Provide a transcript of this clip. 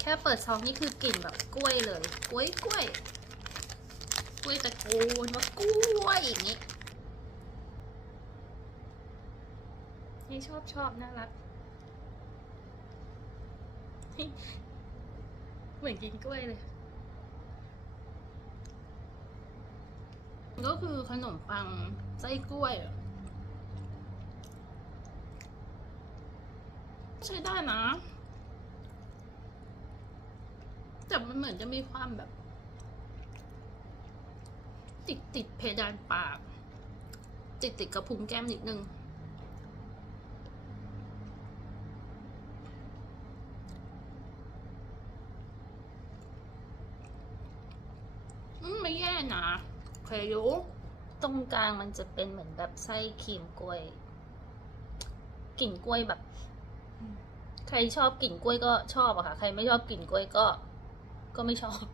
แค่เปิดซองนี่คือกลิ่นแบบกล้วยเลย กล้วยกล้วยกล้วยตะโกนว่ากล้วยอย่างนี้นี่ชอบชอบน่ารัก เหมือนกินกล้วยเลย ก็คือขนมปังไส้กล้วยใช้ได้นะ แต่มันเหมือนจะมีความแบบ ติดติดเพดานปาก ติดติดกระพุ้งแก้มนิดนึง ไม่แย่นะเคยรู้ตรงกลางมันจะเป็นเหมือนแบบไส้ครีมกล้วยกลิ่นกล้วยแบบ ใครชอบกลิ่นกล้วยก็ชอบอะค่ะ ใครไม่ชอบกลิ่นกล้วยก็ ก็ไม่ชอบ